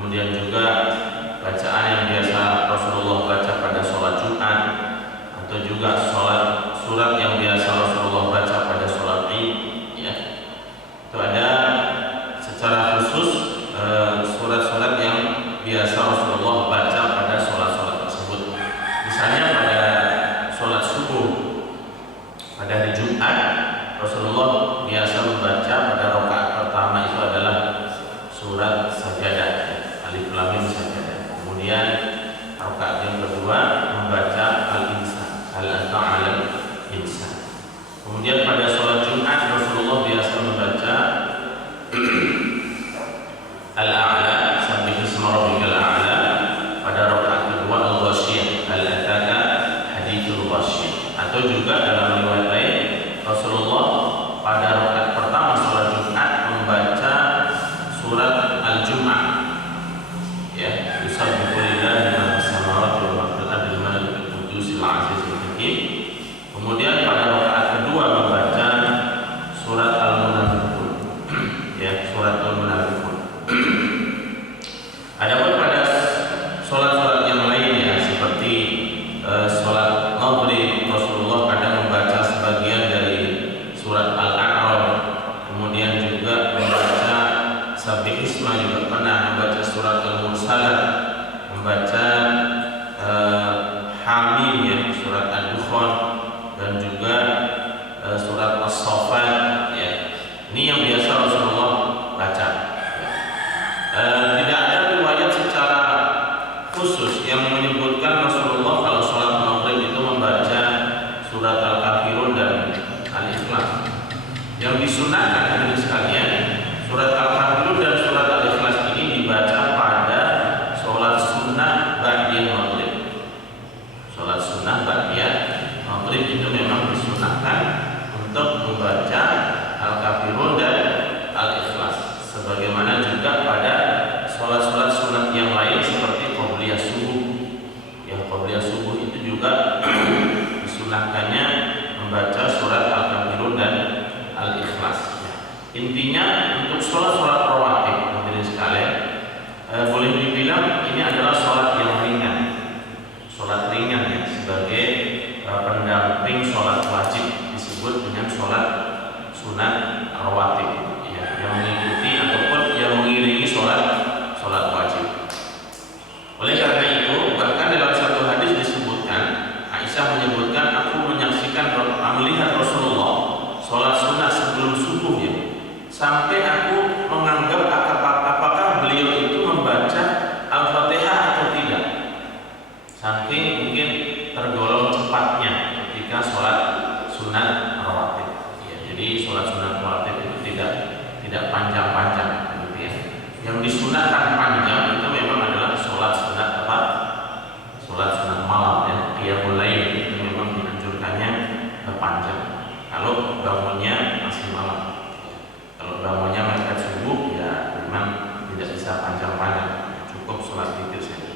kemudian juga bacaan yang biasa Rasulullah baca pada sholat Jumat, atau juga surat yang biasa Rasulullah baca pada sholat Id, ya. Itu ada secara khusus surat-surat yang biasa Rasulullah baca pada sholat-sholat tersebut. Misalnya pada sholat subuh pada hari Jumat, Rasulullah biasa membaca pada rakaat pertama itu adalah surat Sajadah, Alif Lam Mim Sajadah. Kemudian rakaat yang kedua membaca Al-Insan, Al-Ata 'alal Insan. Kemudian pada sholat Jumat Rasulullah biasa membaca Al-A'la, Sabbih isma rabbikal a'la. Pada rakaat kedua Al-Ghasyiyah, Al-Ataka Hadithul Ghasyiyah. Atau juga dalam riwayat lain Rasulullah pada rakaat pertama sholat Jumat membaca surat Al-Jum'ah, ya, yusabbihu lillahi ma fis samawati wa ma fil ardi al-malikul qudusil azizul hakim. Kemudian pada rakaat kedua membaca surat Al-Munafiqun, ya, surat Al-Munafiqun. Adapun pada sholat-sholat yang lainnya seperti sholat maghrib, Rasulullah kadang membaca sebagian dari surat Al-A'raf, kemudian juga membaca Sabbih isma, juga pernah membaca surat Al-Mursalat, membaca Hamim, ya, surat Ad-Dukhan, dan juga surat As-Saffat, ya. Ini yang biasa Rasulullah baca. Tidak ada riwayat secara khusus yang menyebutkan Rasulullah kalau sholat maghrib itu membaca surat Al-Kafirun dan Al-Ikhlas. Yang disunahkan hadirin sekalian, surat Al-Kafirun dan surat Al-Ikhlas ini dibaca pada sholat sunnah ba'diyah maghrib. Sholat sunnah ba'diyah maghrib itu memang disunahkan untuk membaca Al-Kafirun dan Al-Ikhlas, sebagaimana juga pada sholat-sholat sunat yang lain seperti qobliyah subuh. Ya, qobliyah subuh itu juga disunahkannya membaca surat Al-Kafirun dan Al-Ikhlas. Ya. Intinya untuk sholat-sholat rawatib, hadirin sekalian, boleh dibilang ini adalah sholat yang ringan, sholat ringan, ya, sebagai pendamping sholat wajib, disebut dengan sholat sunat rawatib, ya, yang mengikuti ataupun yang mengiringi sholat wajib. Oleh karena itu, bahkan dalam satu hadis disebutkan, Aisyah menyebutkan, aku menyaksikan, melihat Rasulullah sholat sunat sebelum subuh, ya, sampai aku menganggap apakah beliau itu membaca Al-Fatihah atau tidak, saking mungkin tergolong cepatnya ketika sholat sunat rawatib. Ya, jadi sholat sunat rawatib itu tidak panjang-panjang, gitu, ya. Yang disunahkan panjang itu memang adalah sholat sunat apa? Sholat sunat malam, ya, qiyamul lail itu memang dianjurkannya panjang. Kalau bangunnya masih malam, kalau bangunnya mepet subuh, ya memang tidak bisa panjang-panjang, cukup sholat witir saja.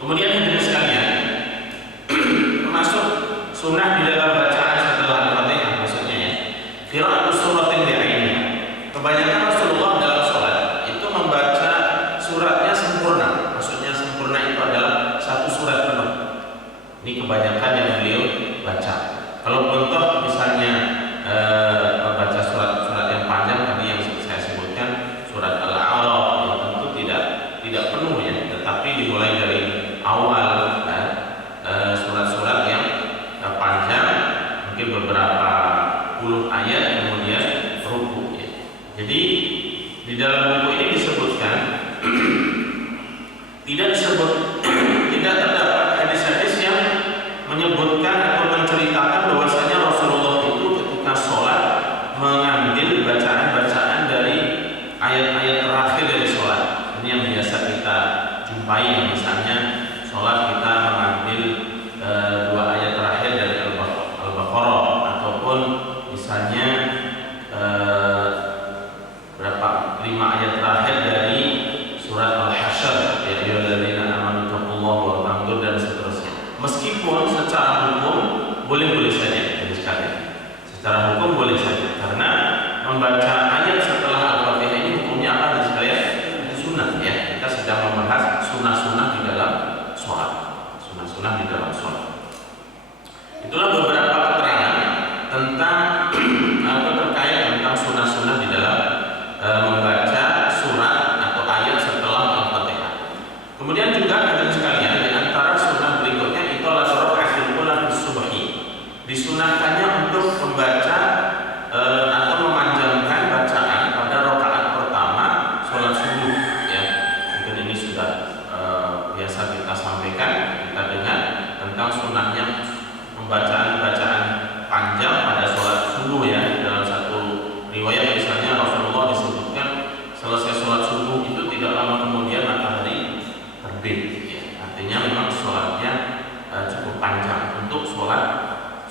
Kemudian hadirin sekalian, termasuk sunnah di dalam bacaan setelah Al-Fatihah, maksudnya, ya, qira'atus suratin bi'ainiha. Kebanyakan Rasulullah dalam sholat itu membaca suratnya sempurna. Maksudnya sempurna itu adalah satu surat penuh. Ini kebanyakan yang beliau baca. Kalau contoh misalnya membaca surat-surat yang panjang tadi yang saya sebutkan, surat Al-A'raf, ya, tentu tidak penuh, ya, tetapi dimulai dari awal, kan, surat-surat yang panjang, mungkin beberapa puluh ayat, kemudian ruku, ya. Jadi di dalam buku ini disebutkan tidak terdapat hadis-hadis yang menyebutkan atau menceritakan bahwasanya Rasulullah itu ketika sholat mengambil bacaan-bacaan dari ayat-ayat terakhir dari sholat. Ini yang biasa kita jumpai, misalnya sholat kita mengambil 2 ayat terakhir dari Al-Baqarah, ataupun misalnya 5 ayat terakhir dari surat Al-Hasyr, ya ayyuhalladzina amanu taqullaha wa tanzur, dan seterusnya. Meskipun secara hukum boleh-boleh saja, jadi sekalian, secara hukum boleh saja, karena membaca ayat setelah Al-Fatihah ini hukumnya apa, jadi sekalian?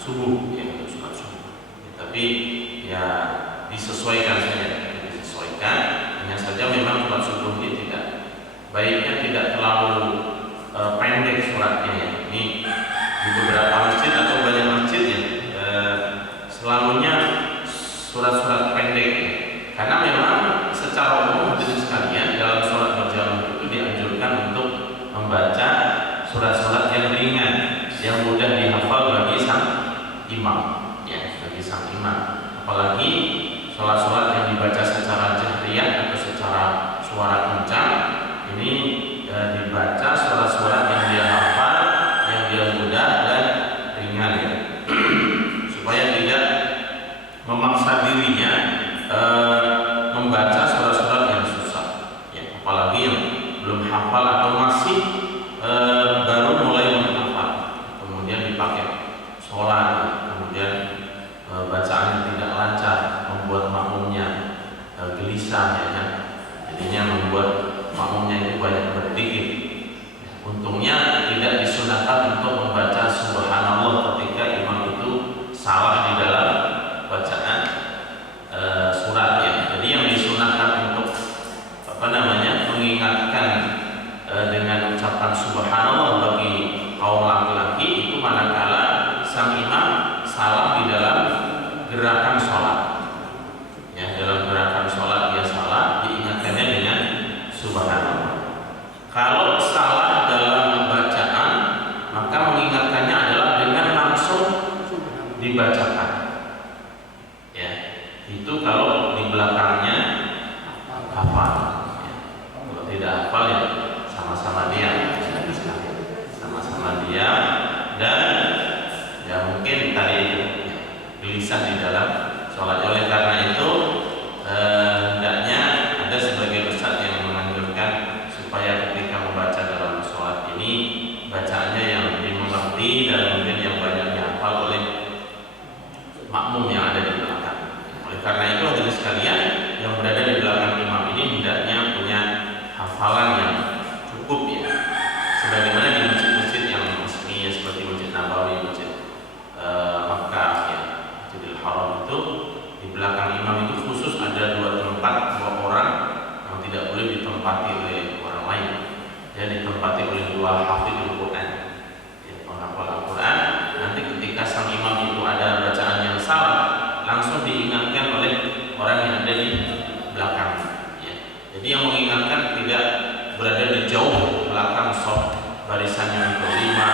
subuh ya, untuk sholat subuh. Tapi ya disesuaikan saja, disesuaikan. Hanya saja memang sholat subuh ini baiknya tidak terlalu pendek suratnya ya. Ini di beberapa masjid atau banyak masjid ya, selalunya surat-surat pendek ya. Karena memang secara umum hadirin sekalian dalam sholat berjamaah itu dianjurkan untuk membaca surat-surat yang ringan, yang mudah dihafal bagi sang imam ya, bagi sang imam. Apalagi sholat-sholat yang dibaca secara jahriyah atau secara suara kencang, ini dibaca surat-surat yang dia hafal, yang dia mudah dan ringan ya. Supaya tidak memaksa dirinya membaca surat-surat yang susah ya. Apalagi yang belum hafal atau masih baru mulai menghafal, kemudian dipakai sholat ya. Kemudian bacaannya tidak lancar, membuat makmumnya gelisah ya kan? Jadinya membuat makmumnya itu banyak berzikir. Untungnya tidak disunahkan untuk membaca subhanallah ketika imam itu salah di dalam bacaan surat ya. Jadi yang disunahkan untuk mengingatkan dengan ucapan subhanallah bagi kaum laki-laki itu manakala sang imam salah di dalam gerakan sholat ya, dalam gerakan sholat dia salah, diingatkannya dengan subhanallah. Kalau salah dalam bacaan, maka mengingatkannya adalah dengan langsung dibacakan ya. Itu kalau di belakangnya hafal ya. Kalau tidak hafal ya sama-sama dia, sama-sama dia, dan ya mungkin tadi itu gelisah di dalam sholat. Oleh karena itu hendaknya ada sebagian ustaz yang menganjurkan supaya ketika membaca dalam sholat ini bacaannya yang dimengerti dan mungkin yang banyak dihafal oleh makmum yang ada di belakang. Oleh karena itu hadirin sekalian yang berada di belakang imam ini hendaknya punya hafalan yang cukup ya. Sebagaimana di masjid-masjid yang resmi ya, seperti Masjid Nabawi, Masjid Makkah ya, Masjidil Haram itu di belakang imam itu khusus ada dua orang yang tidak boleh ditempati oleh orang lain. Ya, ditempati oleh dua hafidhul Quran ya, penghafal Al-Quran. Nanti ketika sang imam itu ada bacaan yang salah, langsung diingatkan oleh orang yang ada di belakang ya. Jadi yang mengingatkan tidak berada di jauh belakang saf barisan yang kelima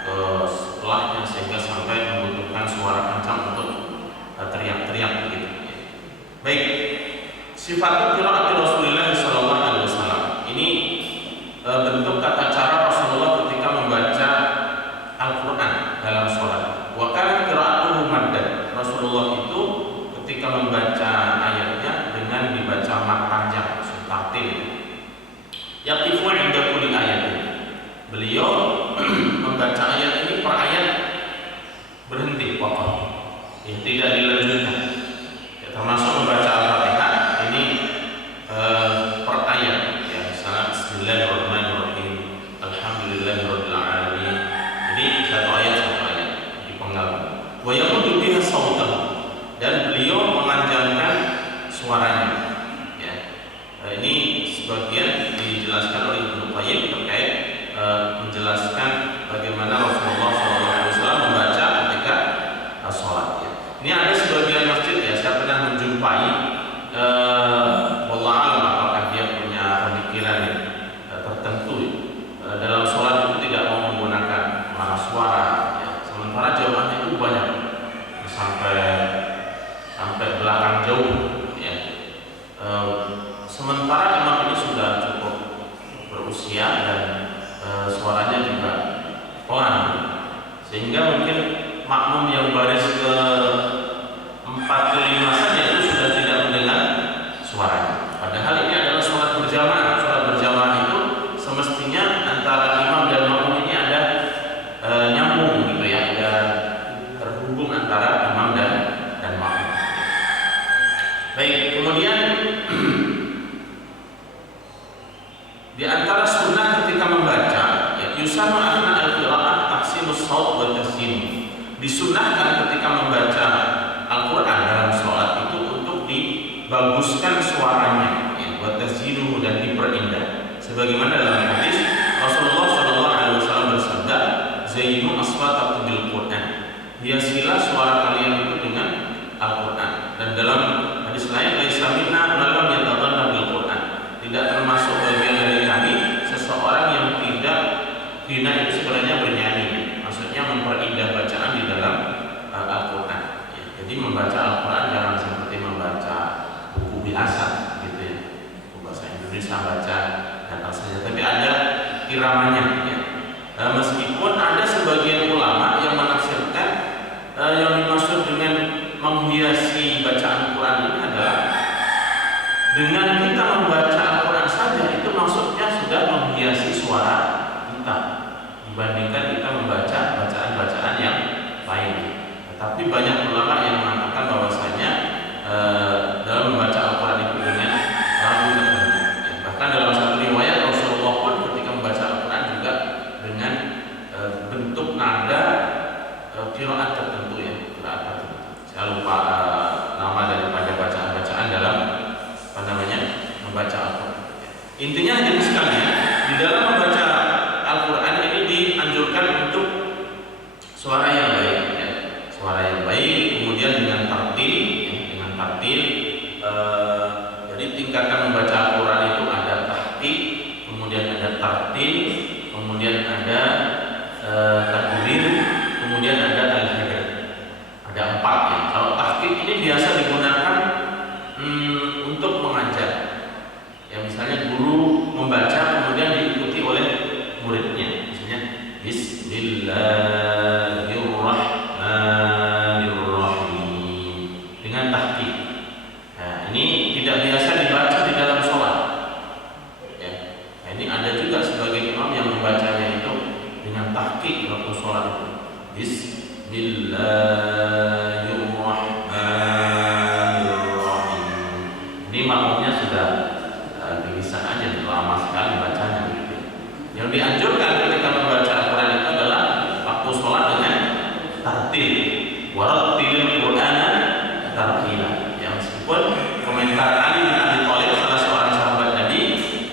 ataupun setelahnya, sehingga sampai membutuhkan suara kencang untuk teriak-teriak begitu ya. Baik, sifat qiraat Rasulullah sallallahu alaihi wasallam ini bentuk tata cara Rasulullah ketika membaca Al-Quran dalam sholat. Wa kana qiraatuhu maddan. Rasulullah itu ketika membaca ayatnya dengan dibaca mad panjang, tartil. Yaqifu 'inda kulli ayatin. Beliau membaca ayat ini per ayat berhenti waqaf. Ya, tidak dilanjutkan. Ya, termasuk membaca Al-Fatihah ini per ayat. Ya, misalnya Bismillahirrahmanirrahim. Alhamdulillahirabbil alamin. Jadi satu ayat dipenggal. Wa yaqudu biha sautahu. Dan beliau memanjangkan suaranya. Ya. Ini sebagian dijelaskan oleh Ibnu Qayyim terkait menjelaskan bagaimana Rasulullah SAW membaca ketika sholat. Ya. Ini ada sebagian masjid ya, saya pernah menjumpai wallahu a'lam apakah dia punya pemikiran tertentu dalam sholat itu tidak mau menggunakan mengarah suara ya. Sementara jamaahnya itu banyak sampai belakang jauh ya. Sementara imam ini sudah cukup berusia dan suaranya juga pelan, sehingga mungkin makmum yang baris ke 4 ke 5 saja itu sudah tidak mendengar suaranya. Padahal ini adalah sholat berjamaah. Sholat berjamaah itu semestinya antara imam dan makmum ini ada nyambung gitu ya, ada terhubung antara imam dan makmum. Baik, kemudian di antara sunnah ketika membaca ya, yusama ahna al-qira'ah tahsinus shaut wa tahsin. disunahkan ketika membaca Al-Quran dalam sholat itu untuk dibaguskan suaranya, ya, buat tasjidu dan diperindah. Sebagaimana dalam hadis Rasulullah SAW bersabda, "Zainu aswatakum bil Quran." Hiasilah suara kalian itu dengan Al-Quran. Dan dalam hadis lain, "Laisa minna man lam yataghanna bil Quran." Tidak termasuk bagian dari kami seseorang yang tidak hina itu sebenarnya bernyanyi. Maksudnya memperindah bacaan di dalam Al-Quran. Ya, jadi membaca Al-Quran jangan seperti membaca buku biasa, gitu ya. Buku bahasa Indonesia baca datang saja, tapi ada iramanya. Ya. Meskipun ada sebagian ulama yang menafsirkan yang dimaksud dengan menghiasi bacaan Quran ini adalah dengan kita membaca Al-Quran saja itu maksudnya sudah menghiasi suara kita dibandingkan kita membaca bacaan-bacaan yang lain. Tetapi banyak ulama yang mengatakan bahwasanya dalam membaca Al-Quran itu dengan lagu tertentu. Ya, bahkan dalam satu riwayat Rasulullah pun ketika membaca Al-Quran juga dengan bentuk nada qiraat tertentu, ya, qiraat tertentu. Saya lupa nama daripada bacaan-bacaan dalam membaca Al-Quran. Intinya hadirin sekalian, di dalam membaca Al-Quran ini dianjurkan untuk suara yang baik, ya. Suara yang baik, kemudian dengan tartil, ya, dengan tartil. Jadi tingkatan membaca Al-Quran itu ada tahqiq, kemudian ada tartil, kemudian ada takbir, kemudian ada al-hijr. Ada 4, ya. Kalau tahqiq ini biasa digunakan untuk mengajar. Ya, misalnya guru membaca kemudian diikuti oleh muridnya. Misalnya Bismillahirrahmanirrahim dengan tahqiq. Nah, ini tidak biasa dibaca di dalam sholat. Ya. Nah, ini ada juga sebagian imam yang membacanya itu dengan tahqiq waktu sholat itu. Bismillahirrahmanirrahim. Ini makmumnya sudah gelisah aja, lama sekali bacanya. Yang dianjurkan ketika membaca Al-Quran itu adalah waktu sholat dengan tartil. Warattilil Qur'ana tartila. Yang meskipun komentar Ali bin Abi Thalib, salah seorang sahabat Nabi,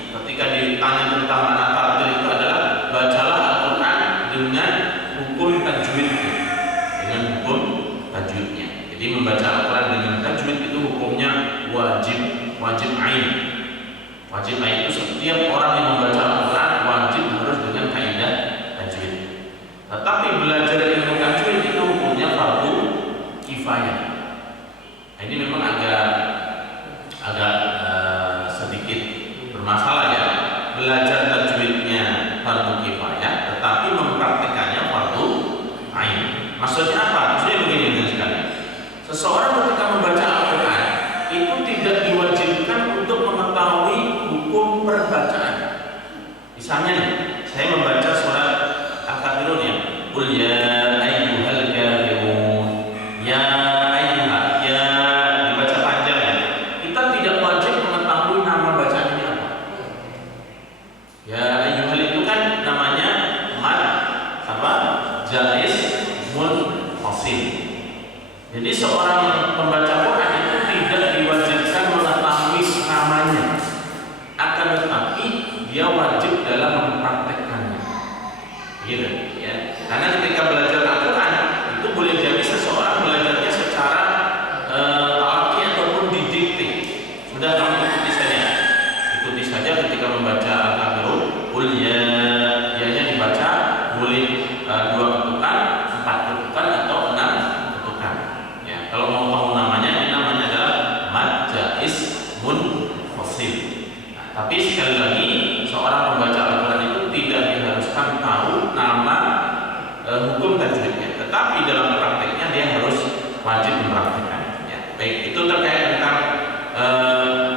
ketika ditanya tentang makna tartil itu adalah bacalah Al-Quran dengan hukum tajwidnya, dengan hukum tajwidnya. Jadi membaca Al-Quran dengan tajwid itu hukumnya wajib ain. Wajib ain itu setiap orang yang membaca Al-Quran wajib harus dengan kaidah tajwid. Tetapi belajar ilmu tajwid itu hukumnya fardu kifayah. Nah, ini memang agak sedikit bermasalah, ya. Belajar tajwidnya fardu kifayah, tetapi mempraktikannya fardu ain. Maksudnya apa? Maksudnya begini sekali. Seseorang ketika membaca Al-Quran itu tidak diwajibkan untuk mengetahui hukum perbacaan. Misalnya nih, saya membaca surat Al-Kafirun, ya. Qul ya ayyuhal kafirun. Ya ayyuhal, ya dibaca panjang, ya. Kita tidak wajib mengetahui nama bacaan ini apa. Ya ayyuhal itu kan namanya mad apa? Jaiz munfasil. Jadi seorang pembaca Quran itu tidak diwajibkan mengetahui namanya, akan tetapi dia wajib dalam mempraktekkannya, gitu, ya. Karena ketika belajar Al-Quran itu boleh jadi seseorang belajarnya secara talaqi ataupun didikte. Sudah, kamu ikuti saja ketika membaca Al-Kafirun. Qul ya, nya dibaca boleh 2 ketukan, 4 ketukan atau 6 ketukan. Ya, kalau mau tahu namanya, ini namanya adalah mad jaiz munfasil. Nah, tapi sekali lagi, seorang pembaca Al-Quran itu tidak diharuskan tahu nama hukum tajwidnya, tetapi dalam prakteknya dia harus wajib mempraktikkan. Ya, baik, itu terkait tentang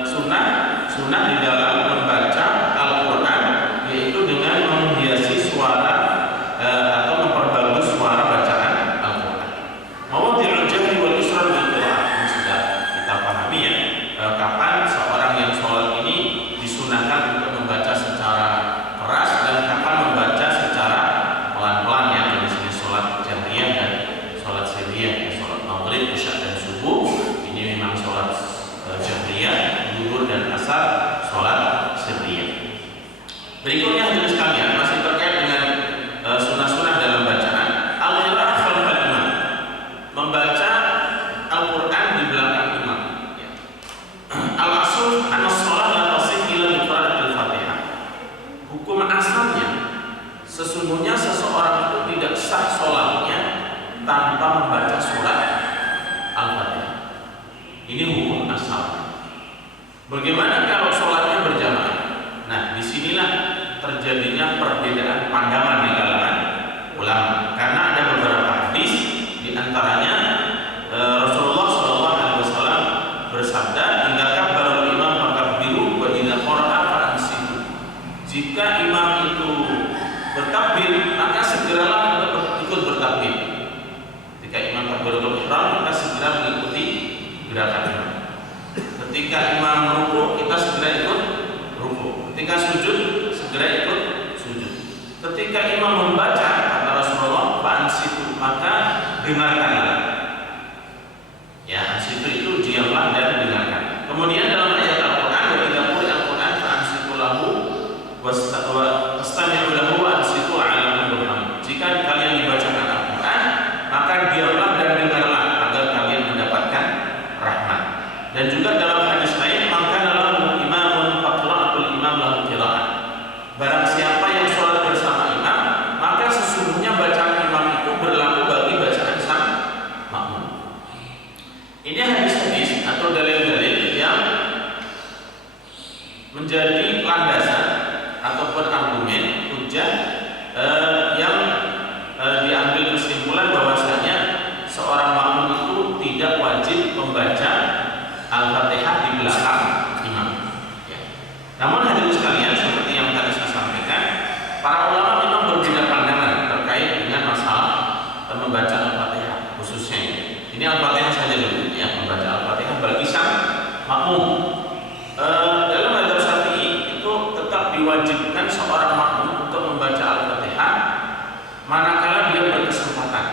sunnah di dalam membaca Al-Quran, yaitu dengan menghiasi suara atau memperbagus suara bacaan Al-Quran. Mawadhi'ul jahri wal israr bil qira'ah, ini sudah kita pahami, ya. Kapan seorang yang sholat ini disunahkan untuk membaca secara keras dan kapan membaca secara pelan-pelan, ya. Jadi sholat jahriyah dan sholat terjadinya perbedaan pandangan di kalangan ulama, karena ada beberapa hadis, di antaranya Rasulullah SAW bersabda, "Idza kabbara al-imam fakabbiru wa idza qara'a fa'ansitu." Jika imam itu bertakbir, maka segeralah ikut bertakbir. Ketika imam takbiratul ihram, kita segera mengikuti gerakan imam. Ketika imam ruku', kita segera ikut ruku'. Ketika sujud, segera ikut sujud. Ketika imam membaca, kata Rasulullah, fa'ansitu, maka dengarkanlah. Ya, ansitu itu diamlah dan dengarkan. Kemudian dalam ayat Al-Quran, wa idza quri'a al-Quran fa'ansitu lahu wastami'u lahu wa ansitu 'alaikum berham. Jika kalian dibacakan Al-Quran, maka diamlah dan dengarlah agar kalian mendapatkan rahmat. Dan juga dalam hadis lain, maka lahu imamun faqra'atul imam lahu qira'ah. Barang siapa yang sholat bersama imam, maka sesungguhnya bacaan imam itu berlaku bagi bacaan sang makmum. Ini hadis-hadis atau dalil-dalil yang menjadi landasan ataupun argumen hujjah yang diambil kesimpulan bahwasanya seorang makmum itu tidak wajib membaca Al-Fatihah di belakang imam. Ya. Namun hadirin sekalian, seperti yang tadi saya sampaikan, para ulama memang berbeda pandangan terkait dengan masalah membaca Al-Fatihah khususnya ini. Ini Al-Fatihah saja dulu, ya, membaca Al-Fatihah bagi sang makmum. Dalam mazhab Syafi'i itu tetap diwajibkan seorang makmum untuk membaca Al-Fatihah manakala dia berkesempatan.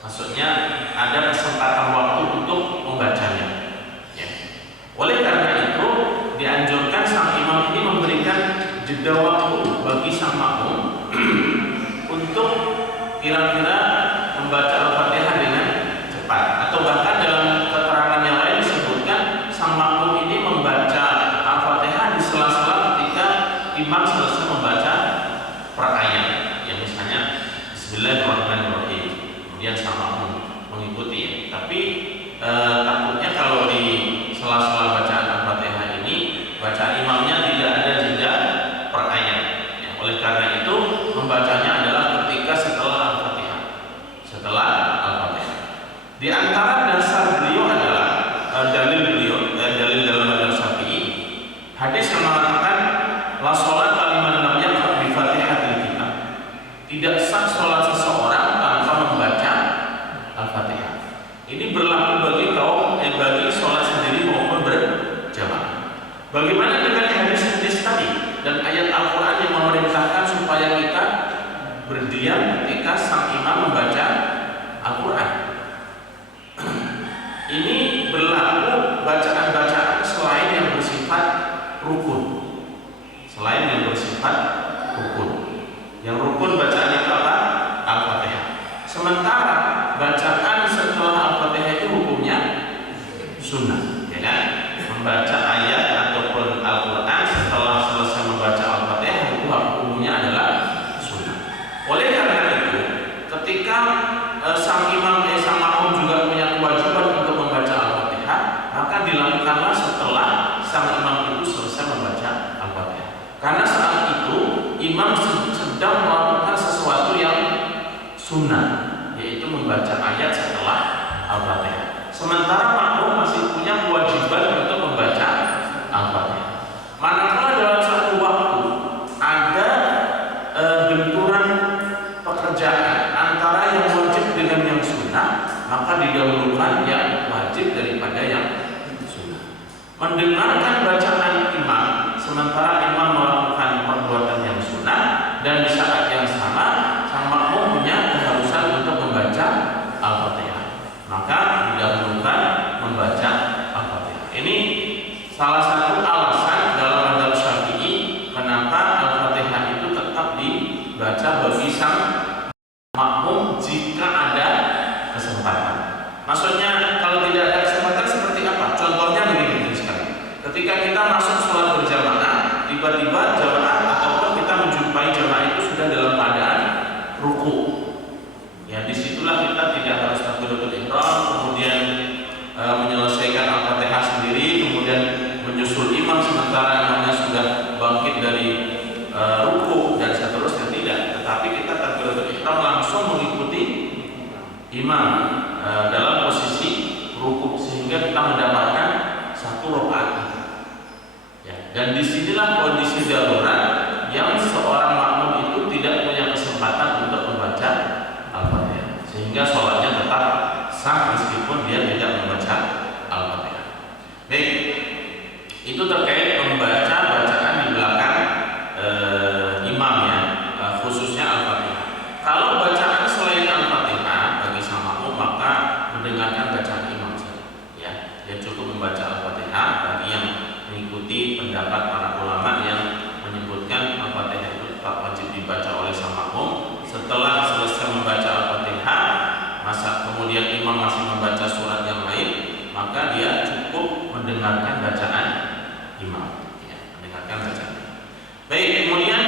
Maksudnya ada kesempatan waktu untuk membacanya. Ya. Oleh karena itu dianjurkan sang imam ini memberikan jeda waktu bagi sang makmum untuk kira-kira membaca Al-Fatihah dengan cepat, atau bahkan dalam keterangan yang lain disebutkan sang makmum ini membaca Al-Fatihah di sela-sela ketika imam selesai membaca per ayat. Ya, misalnya Bismillahirrahmanirrahim, kemudian sang makmum mengikuti. Tapi takutnya kalau di sela-sela bacaan Al-Fatihah ini baca imamnya tidak ada jeda per ayat. Ya, oleh karena itu membacanya adalah ketika setelah Al-Fatihah. Setelah Al-Fatihah. Di antara dasar beliau adalah dalil beliau, dalil dalam mazhab Syafi'i, hadis yang mengatakan la sholata liman lam yaqra bi Fatihatil kitab. Tidak sah sholat seseorang tanpa membaca Al-Fatihah. Ini berlaku bagi bagi sholat sendiri maupun berjamaah. Bagaimana dengan hadis-hadis tadi dan ayat Al-Quran yang memerintahkan supaya kita berdiam ketika sang imam membaca Al-Quran? Ini berlaku bacaan-bacaan selain yang bersifat rukun. Selain yang bersifat rukun. Yang rukun bacaan itu apa? Al-Fatihah. Sementara bacaan setelah Al-Fatihah itu hukumnya sunnah, ya kan? Membaca ayat ataupun Al-Quran setelah selesai membaca Al-Fatihah hukumnya adalah sunnah. Oleh karena itu, ketika sang imam sang makmum juga punya kewajiban untuk membaca Al-Fatihah, maka dilakukanlah setelah sang imam itu selesai membaca Al-Fatihah. Karena saat itu imam sedang melakukan sesuatu yang sunnah, yaitu membaca ayat setelah Al-Fatihah. Sementara makmum masih punya kewajiban untuk membaca Al-Fatihah. Manakala dalam satu waktu ada benturan pekerjaan antara yang wajib dengan yang sunnah, maka didahulukan yang wajib daripada yang sunnah. Mendengarkan bacaan imam sementara imam melakukan perbuatan yang sunnah, dan di saat yang sama sang makmum punya keharusan untuk membaca Al-Fatihah, maka didahulukan membaca Al-Fatihah. Ini salah satu alasan dalam mazhab Syafi'i kenapa Al-Fatihah itu tetap dibaca bagi sang makmum jika ada kesempatan. Maksudnya kalau tidak ada kesempatan seperti apa? Contohnya begini sekali. Ketika kita masuk sholat berjamaah, tiba-tiba jamaah ataupun kita menjumpai jamaah itu sudah dalam keadaan ruku. Ya, disitulah kita tidak harus takbiratul ihram, kemudian menyelesaikan Al-Fatihah sendiri, kemudian menyusul imam sementara imamnya sudah bangkit dari imam dalam posisi rukuk sehingga kita mendapatkan satu rakaat. Ya, dan disinilah kondisi darurat yang seorang makmum itu tidak punya kesempatan untuk membaca Al-Fatihah, sehingga sholatnya tetap sah meskipun dia tidak membaca Al-Fatihah. Baik, itu terkait membaca bacaan di belakang imam ya, khususnya Al-Fatihah. Kalau bacaan selain Al-Fatihah bagi sang makmum maka mendengarkan bacaan imam saja. Ya, dia cukup membaca Al-Fatihah. Bagi yang mengikuti pendapat para ulama yang menyebutkan Al-Fatihah itu tetap wajib dibaca oleh sang makmum. Setelah selesai membaca Al-Fatihah, masa kemudian imam masih membaca surat yang lain, maka dia cukup mendengarkan bacaan imam. Ya, mendengarkan bacaan. Baik, kemudian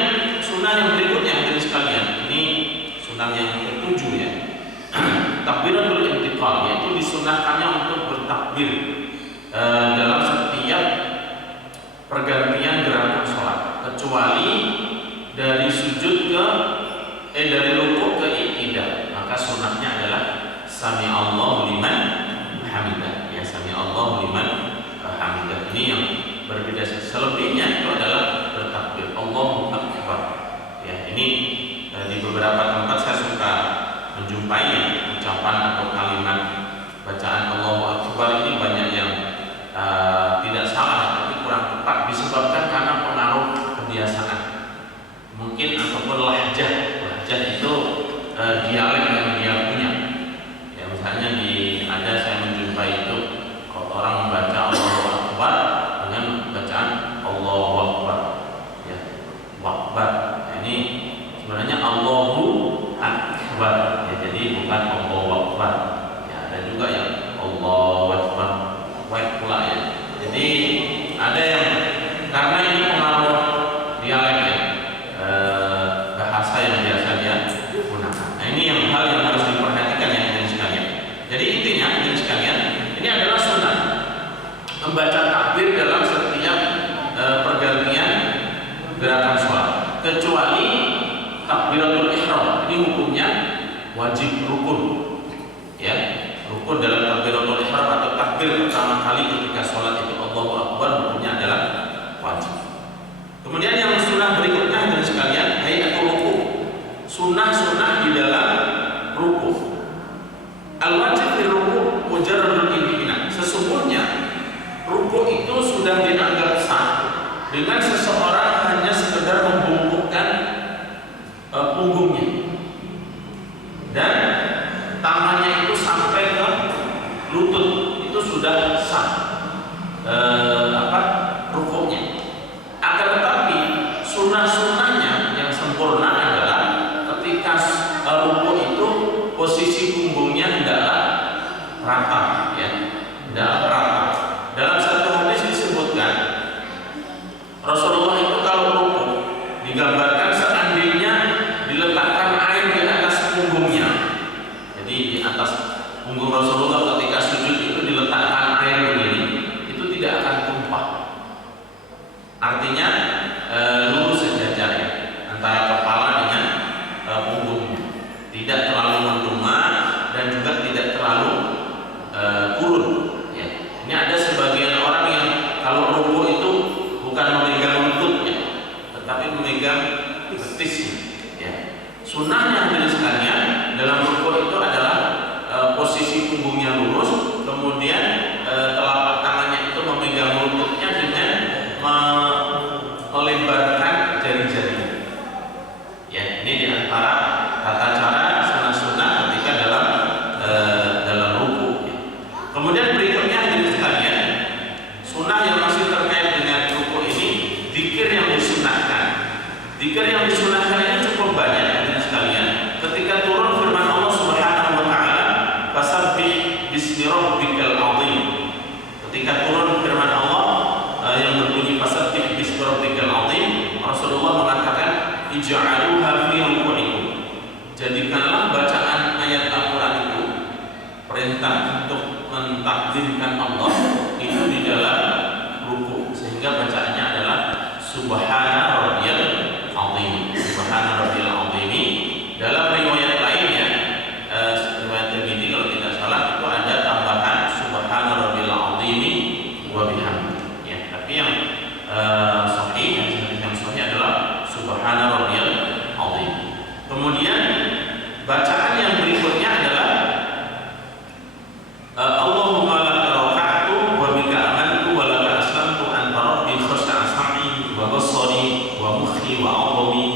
sunnah yang berikutnya dari sekalian, ini sunnah yang ketujuh ya. Takbiratul intiqal, yaitu disunahkannya untuk bertakbir dalam setiap pergantian gerakan sholat, kecuali dari sujud ke dari rukuk ke i'tidal, maka sunnahnya adalah sami Allahu liman hamidah. Ya, sami Allahu liman hamidah. Ini yang berbeda. Selebihnya itu adalah bertakbir Allahu akbar. Ya, ini di beberapa tempat saya suka menjumpai ucapan atau kalimat bacaan Allahu akbar ini banyak yang tidak salah tapi kurang tepat disebabkan karena pengaruh kebiasaan mungkin ataupun lahjah itu dialek yang dia punya. Ya, misalnya ada saya menjumpai itu kalau orang membaca Allahu akbar dengan bacaan Allahu akbar, ya, akbar. Ini sebenarnya Allahu akbar, ya, jadi bukan Allahu akbar. Ya, ada juga yang Allahu akbar, baik pula ya. Jadi ada yang karena ini pengaruh dialek ya, bahasa yang biasa dia gunakan. Nah, ini yang hal yang harus diperhatikan ya teman sekalian. Jadi intinya teman sekalian, ini adalah sunnah membaca takbir dalam setiap pergantian gerakan sholat, kecuali takbiratul ihram. Ini hukumnya wajib rukun. Ya, rukun dalam takbiratul ihram atau takbir pertama kali ketika sholat itu Allahu akbar, hukumnya adalah wajib. Kemudian yang sunnah berikutnya dari sekalian, hayatul ruku. Sunnah-sunnah di dalam ruku. Al-wajib di ruku mujarradul inhina. Sesungguhnya ruku itu sudah dianggap sah dengan seseorang hanya sekedar membungkukkan punggungnya dan tangannya itu sampai ke lutut, itu sudah sah rukunya. Akan tetapi sunnah-sunnahnya yang sempurna adalah ketika ruku itu posisi punggungnya hendaklah rata, ya, hendaklah rata. Dalam satu hadis disebutkan Rasulullah itu kalau ruku digambarkan seandainya diletakkan air di atas punggungnya. Jadi di atas punggung Rasulullah ketika sujud itu diletakkan air begini, itu tidak akan tumpah. Artinya lurus sejajar ya, antara kepala dengan punggungnya, tidak terlalu menduma dan juga tidak terlalu turun. Ya. Ini ada sebagian orang yang kalau ruku itu bukan memegang lututnya, tetapi memegang betisnya. Ya. Sunnahnya dari sekalian dalam ruku itu adalah posisi punggungnya lurus, kemudian telapak tangannya itu memegang lututnya dengan melebarkan jari-jarinya. Ya, ini diantara tata cara sunnah-sunnah ketika dalam ruku. Ya. Kemudian berikutnya dari sekalian, sunnah yang masih terkait dengan ruku ini, zikir yang disunnahkan. Zikir yang disunnahkan ini cukup banyak dari sekalian. Ketika turun firman Allah Subhanahu wa taala, "Fasabbih bismi rabbikal azim." Ketika turun firman Allah yang berbunyi "Fasabbih bismi rabbikal azim", Rasulullah mengatakan, "Ij'aluha fi ruku'ikum." Jadikanlah bacaan ayat Al-Qur'an itu perintah untuk mentakbirkan Allah itu di dalam ruku, sehingga bacaannya adalah Subhana rabbiyal azim. Subhana rabbiyal azim. Dalam riwayat lainnya, riwayat Tirmidzi jismi wa 'azami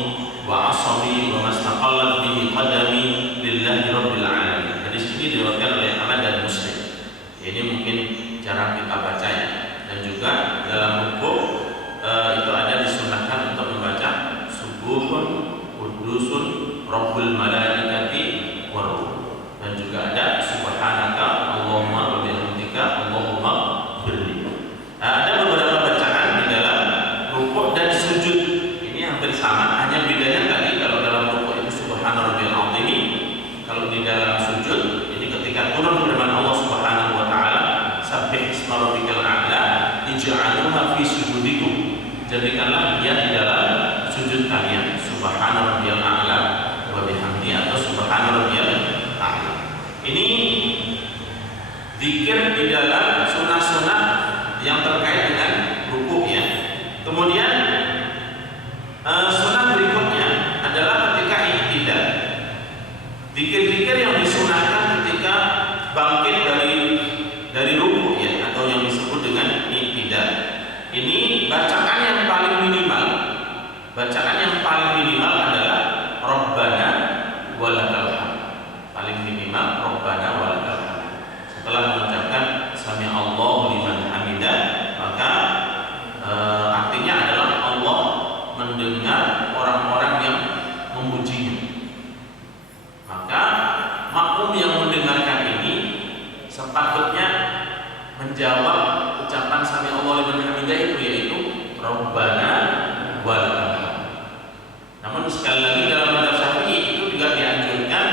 wa 'asabi wa mastaqallat bihi qadami lillahi rabbil alamin. Hadis ini diriwayatkan oleh Ahmad dan Muslim. Ini mungkin jarang kita baca ya. Dan juga dalam buku itu ada disunahkan untuk membaca subuhun qudusun rabbul malaikati waruh. Dan juga ada subhanaka Allahumma wa bihamdika Allahumma firli. Ada beberapa bacaan di dalam rukuk dan sujud. Ini hampir sama, hanya bedanya tadi kalau dalam rukuk itu subhana rabbiyal azim, kalau di dalam sujud ini ketika turun firman Allah Subhanahu wa taala, sabbih isma rabbikal a'la ij'aluha fi sujudikum. Jadikanlah dia di dalam sujud kalian, subhana rabbiyal a'la wa bihamdi atau subhana rabbiyal a'la. Ini zikir di dalam sunah-sunah yang terkait dengan rukuk ya. Kemudian sunnah berikutnya adalah ketika i'tidal. Zikir-zikir yang disunahkan ketika bangkit dari rukuk ya, atau yang disebut dengan i'tidal. Ini bacaan yang paling minimal. Bacaan yang paling minimal adalah Rabbana walakal hamd. Paling minimal Rabbana walakal hamd. Setelah mengucapkan sami Allahu liman hamidah, maka artinya adalah Allah mendengar orang-orang yang memujinya. Maka makmum yang mendengarkan ini sepatutnya menjawab ucapan sami Allahu liman hamidah itu, yaitu Rabbana walakal hamd. Namun sekali lagi dalam mazhab Syafi'i itu juga dianjurkan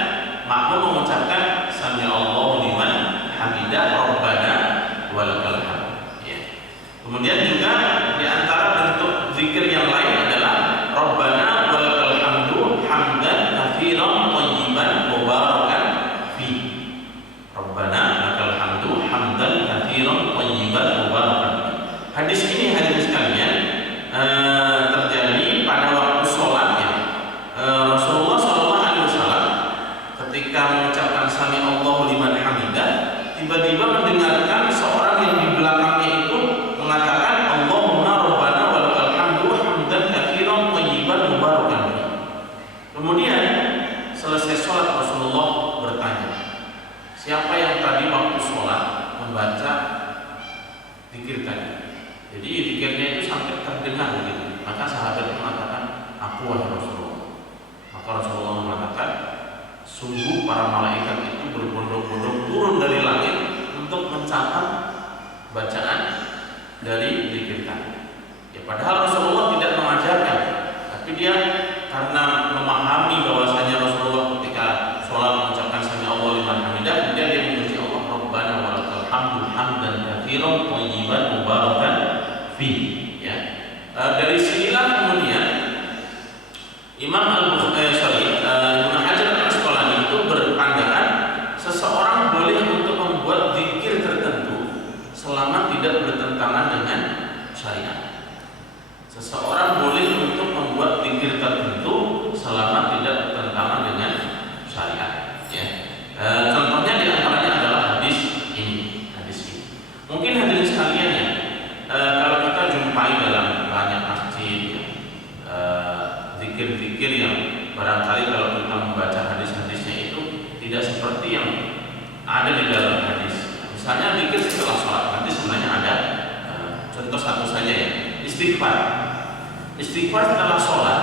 makmum mengucapkan sami Allahu liman hamidah Rabbana walakal hamd ya. Kemudian juga di antara bentuk zikir yang lain adalah Rabbana walakal hamdu hamdan katsiran thayyiban mubarakan fi. Rabbana lakal hamdu hamdan katsiran thayyiban mubarakan fi. Hadis ini hadirin sekalian terjadi pada waktu sholat ya. Rasulullah SAW ketika mengucapkan sami Allahu liman hamidah, tiba-tiba mendengarkan seorang yang di belakangnya itu mengatakan Allahumma rabbana walakal hamdu hamdan katsiran thayyiban mubarakan fi. Kemudian selesai sholat Rasulullah bertanya, siapa yang tadi waktu sholat membaca zikir tadi? Jadi zikirnya itu sampai terdengar begitu. Maka sahabat mengatakan, aku wahai Rasulullah. Maka Rasulullah mengatakan, sungguh para malaikat itu berbondong-bondong turun dari langit untuk mencatat bacaan dari zikir tadi. Ya, padahal Rasulullah tidak mengajarkan, tapi dia karena memahami bahwasanya Rasulullah ketika sholat mengucapkan sami Allahu liman hamidah, kemudian dia memuji Allah, Rabbana walakal hamdu hamdan katsiran thayyiban mubarakan fi ya. Dari sinilah kemudian Imam Ibnu Hajar Al-Asqalani itu berpandangan seseorang boleh untuk membuat zikir tertentu selama tidak bertentangan dengan syariat. Seseorang boleh untuk membuat zikir tertentu selama tidak bertentangan dengan syariat ya. Contohnya di antaranya adalah hadis ini. Mungkin hadirin sekalian ya, kalau kita jumpai dalam banyak masjid ya, zikir-zikir yang barangkali kalau kita membaca hadis-hadisnya itu tidak seperti yang ada di dalam hadis. Misalnya zikir setelah sholat, nanti sebenarnya ada contoh satu saja ya, istighfar. Istighfar setelah sholat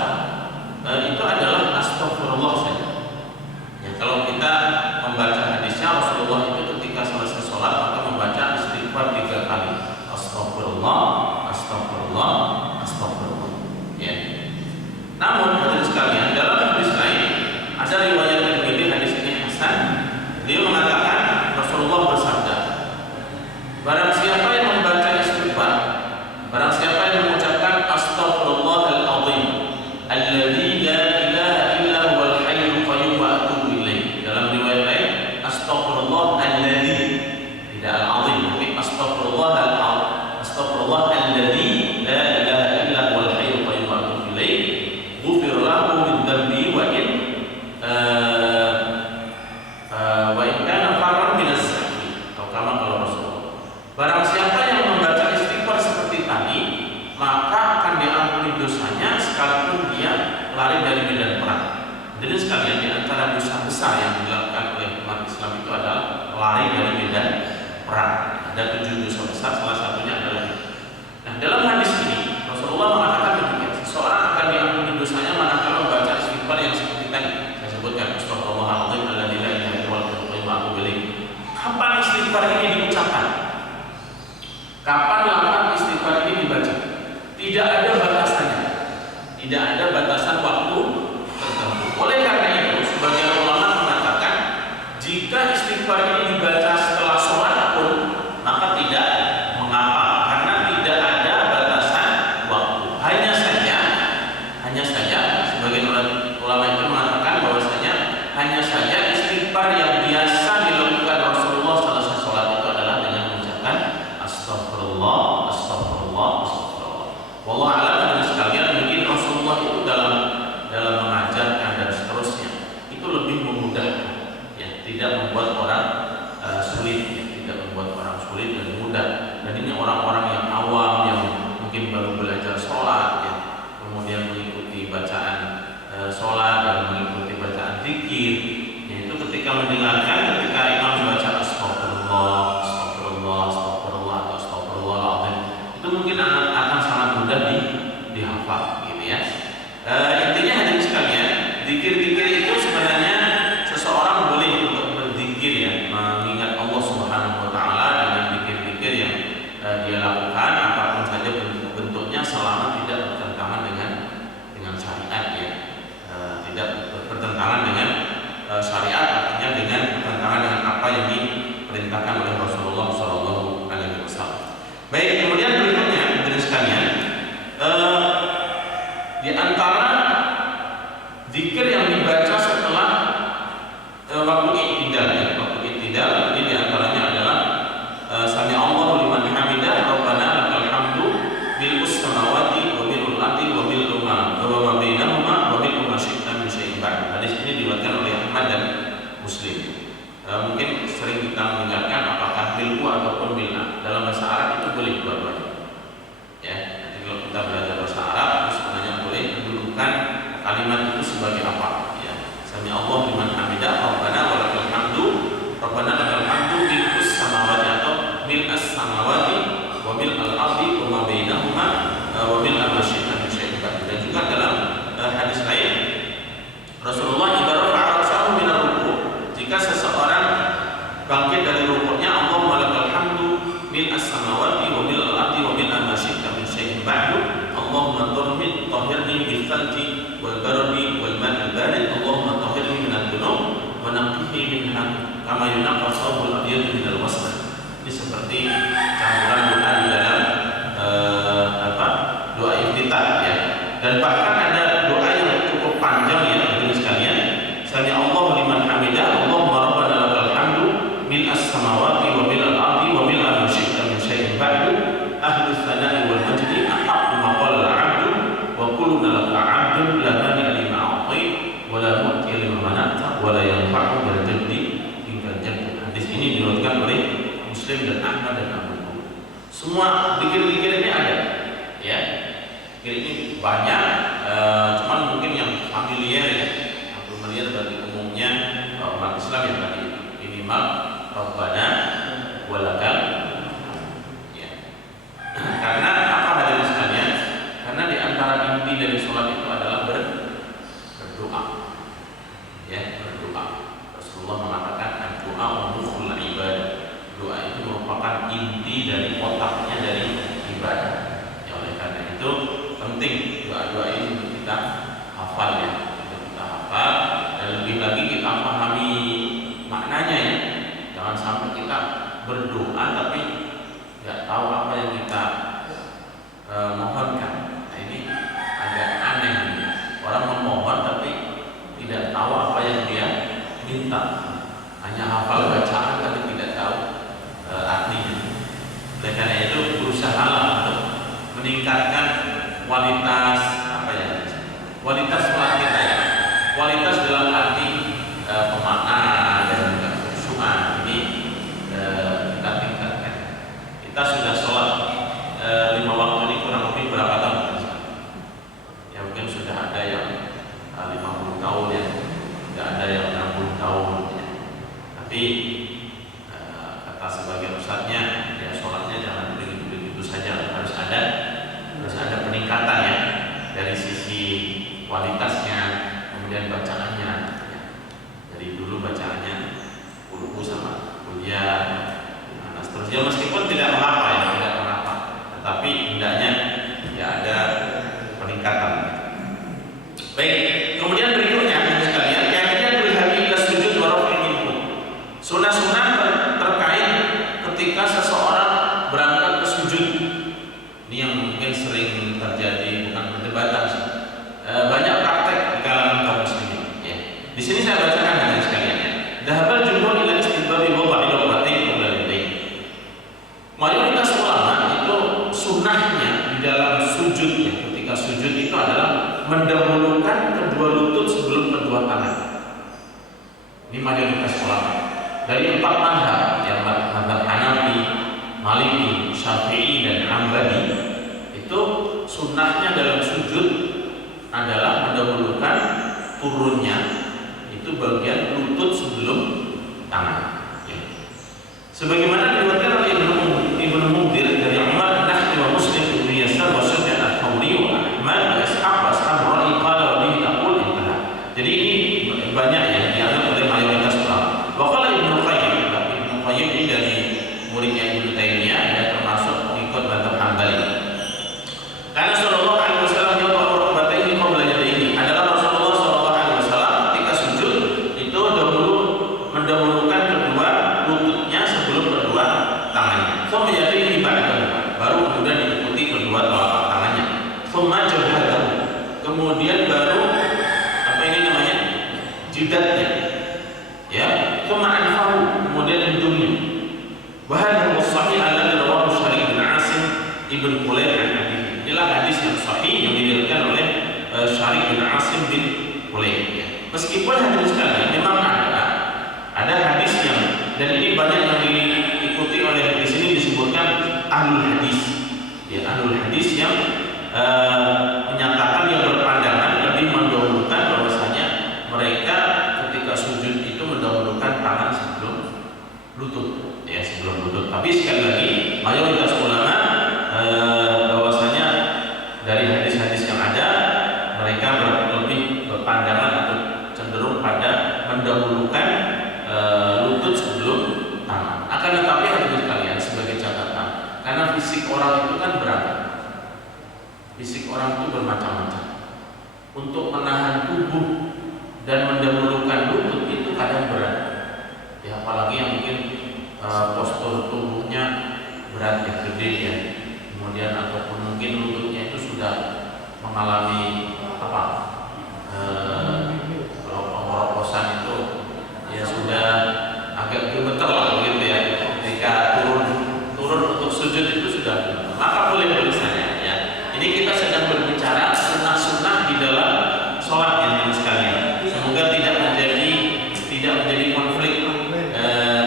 itu adalah astagfirullah saja. Ya, kalau kita membaca hadisnya Rasulullah itu ketika selesai sholat maka membaca istighfar 3 kali. Astagfirullah, astagfirullah, astagfirullah. Ya. Namun hadirin sekalian, dalam hadis lain ada riwayat Tirmidzi, hadis ini hasan. Dia mengatakan Rasulullah bersabda, barang siapa yang membaca istighfar, barang siapa yang mengucapkan astagfirullahal azim alladzi la ilaha illa huwal hayyul qayyum wa atubu ilaih. Dalam riwayat lain astagfirullah alladzi, tidak al-azim, tapi astagfirullah alladzi la ilaha illa huwal hayyul qayyum wa atubu ilaih, ghufir lahu min dhanbi wa in kana farran min az-zahmi. Atau kama kalau Rasulullah, barang siapa yang membaca istighfar seperti tadi, maka akan diampuni dosanya sekalipun dia lari dari medan perang. Jadi sekalian di antara dosa besar yang dilakukan oleh umat Islam itu adalah lari dari medan perang. Ada 7 dosa besar, salah satunya adalah itu. Nah, dalam hadis ini Rasulullah mengatakan demikian, seseorang akan diampuni dosanya manakala membaca istighfar yang seperti tadi saya sebutkan, Astagfirullahaladzim alladzi la ilaha illa huwal hayyul. Kapan istighfar ini diucapkan? Kapan lafaz istighfar ini dibaca? Tidak ada batasannya. Tidak ada batasan waktu tertentu. Oleh karena itu, sebagian ulama mengatakan jika istighfar ini dibaca setelah sholat pun maka tidak mengapa, karena tidak ada batasan waktu. Hanya saja sebagian ulama itu mengatakan bahwasanya hanya saja istighfar yang biasa dilakukan Rasulullah selesai sholat itu adalah dengan mengucapkan astagfirullah, astagfirullah, astagfirullah. Wallahu a'lam dengan sekalian, mungkin Rasulullah itu dalam mengajarkan dan seterusnya itu lebih memudahkan, ya, tidak membuat orang sulit, ya, tidak membuat orang sulit dan mudah. Dan ini orang-orang yang awam yang mungkin baru belajar sholat, ya, kemudian mengikuti bacaan sholat dan mengikuti bacaan zikir, yaitu ketika mendengarkan, ketika imam membaca astagfirullah, astagfirullah, astagfirullah atau astagfirullahaladzim, itu mungkin akan sangat mudah dihafal, gitu ya. Intinya hadirin sekalian, zikir-zikir itu sebenarnya seseorang boleh untuk berzikir, ya, mengingat Allah Subhanahu wa taala dengan zikir-zikir yang dia lakukan, apapun saja bentuknya, selama tidak bertentangan dengan syariat, ya. Tidak bertentangan dengan syariat, artinya dengan bertentangan dengan apa yang diperintahkan oleh Rasulullah Shallallahu Alaihi Wasallam. Baik, kemudian berikutnya hadirin sekalian, di antara zikir yang dibaca setelah waktu i'tidal, ya, waktu i'tidal ini diantaranya adalah Sami Allahu liman hamidah, Rabbana lakal hamdu mil'us samawati wa mil'ul ardi wa mil'u ma bainahuma wa mil'u ma syi'ta min syai'in ba'd. Hadis ini diriwayatkan oleh Ahmad dan Muslim. Mungkin sering kita mendengarkan apakah mil'u ataupun mil'a. Dalam bahasa Arab itu boleh dua-duanya. Ya, nanti kalau kita belajar bahasa Arab sebenarnya boleh mendudukan kalimat itu sebagai apa, ya. Sami Allah liman hamidah, Rabbana wa lakal hamdu, Rabbana lakal hamdu mil'us samawati atau mil'as samawati wa mil'al ardi wa ma bainahuma wa mil'a ma syi'ta min syai'in ba'd. Dan juga dalam hadis lain Rasulullah idza rafa'a ra'sahu min ar-ruku', jika seseorang bangkit dari rukuknya, Allahumma lakal hamdu mil'as samawati wa mil'al ardi wa mil'a ma syi'ta min syai'in ba'd. Allahumma tahhirni bil thalji wal bardi wal ma'il barid. Allahumma tahhirni min ad-dunub wa naqqihi minha kama yunqqa thawbul abyad min al-wasl. Ini seperti campuran doa di dalam doa iftitah, ya. Dan bahkan ada doa yang cukup panjang, ya, hadirin sekalian. Sami Allahu liman hamidah, Allahumma rabbana lakal hamdu mil'as samawati wa mil'al ardi wa mil'a ma syi'ta min syai'in ba'du. Ahlus tsana'i wal majdi ahaqqu ma qala al-'abdu wa kulluna laka 'abdun la mani'a lima a'tait wa la mu'tiya lima mana'ta wa la yanfa'u dzal jaddi minkal jadd. Hadis ini diriwayatkan oleh Muslim dan Ahmad dan Abu Dawud. Semua zikir-zikir ini ada, ya. Zikir ini banyak, cuman mungkin yang familiar, ya, yang familiar bagi umumnya umat Islam yang tadi minimal Rabbana walakal, ya. Karena apa, hadirin sekalian? Karena di antara inti dari sholat itu adalah berdoa, ya, berdoa. Rasulullah mengatakan doa mukhul ibadah. Doa itu merupakan inti dari otaknya dari ibadah. Ya, oleh karena itu penting doa-doa ini untuk kita hafal, ya, untuk kita hafal, dan lebih lagi kita pahami maknanya, ya. Jangan sampai kita berdoa tapi nggak tahu apa yang kita mohonkan. Nah, ini agak aneh, ya. Orang memohon tapi tidak tahu apa yang dia minta, hanya hafal bacaan tapi tidak tahu artinya. Oleh karena itu berusahalah untuk meningkatkan kualitas kualitas sholat kita, ya. Kualitas dalam arti pemaknaan dan juga khusyuan ini kita tingkatkan. Kita sudah sholat 5 waktu ini kurang lebih berapa Tapi kata sebagian ustadznya, ya sholatnya jangan begitu saja, harus ada peningkatan ya dari sisi kualitasnya, kemudian bacaannya. Ya. Dari dulu bacaannya kuliah sama kuliah, nah, seterusnya meskipun tidak mengapa ya, tidak mengapa, tetapi hendaknya ya ada peningkatan. Baik, kemudian berikutnya sekalian, kaitannya berhari ila sujud wa raf'il minhu. Sunah-sunah terkait ketika seseorang berangkat ke sujud. Ini yang mungkin sering terjadi, bukan perdebatan sih. Banyak praktek di kalangan kaum muslimin. Ya. Di sini saya bacakan hadirin sekalian ya. Dhahabal jumhur ila istihbabi wad'i rukbatain qabla al-yadayn. Mayoritas ulama itu sunnahnya di dalam sujudnya, ketika sujud itu adalah mendahulukan kedua lutut sebelum kedua tangan. Ini mayoritas ulama. Dari 4 mazhab, yang mazhab Hanafi, Maliki, Syafi'i dan Hambali, itu sunnahnya dalam sujud adalah mendahulukan turunnya itu bagian lutut sebelum tangan. Ya. Sebagaimana diriwayatkan oleh Ibnu Munzir dari Umar Nahdi wa Muslim Ibnu Yasar wa Sufyan al-Thawri wa Ahmad wa Ishaq wa Ashab Ra'i qala wa bihi taqul intaha. Jadi ini banyak ya dianggap oleh mayoritas ulama. Wa qala Ibnu Qayyim ini dari muridnya Ibnu Taimiyah, dan termasuk pengikut mazhab Hambali. Karena Rasulullah SAW yadha'u rukbatayhi qabla yadayhi, adalah Rasulullah SAW ketika sujud itu mendahulukan kedua lututnya sebelum kedua tangannya. Thumma yadayhi ba'dahu, baru kemudian diikuti kedua telapak tangannya. Thumma jabhatahu, kemudian baru apa ini namanya? Jidatnya. Ya, thumma anfahu, kemudian hidungnya. Wa hadha as-sahih alladhi rawahu Syarih bin Asim ibn Qulayb an Abi. Inilah hadis yang sahih yang diriwayatkan oleh Syarih bin Asim bin Qulayb. Ya. Meskipun hadis sekalian memang ada hadis yang, dan ini banyak yang diikuti oleh, di sini disebutkan ahlul hadis. Ya, ahlul hadis yang menyatakan, yang berpandangan lebih mendahulukan bahwasanya mereka ketika sujud itu mendahulukan tangan sebelum lutut, ya sebelum lutut. Tapi sekali lagi mayoritas ulama bahwasanya dari hadis-hadis yang ada, mereka lebih berpandangan atau cenderung pada mendahulukan lutut sebelum tangan. Akan tetapi hadirin sekalian, sebagai catatan, karena fisik orang itu kan beragam, fisik orang itu bermacam-macam. Untuk menahan tubuh dan mendahulukan lutut itu kadang berat. Ya, apalagi yang mungkin postur tubuhnya berat, ya gede ya, kemudian ataupun mungkin lututnya itu sudah mengalami apa? Kalau pengorosan itu ya sudah agak gemeter lah begitu ya. Ketika turun untuk sujud itu sudah, maka boleh misalnya ya. Ini kita sedang berbicara sunnah-sunnah di dalam sholat yang sekalian. Semoga tidak menjadi konflik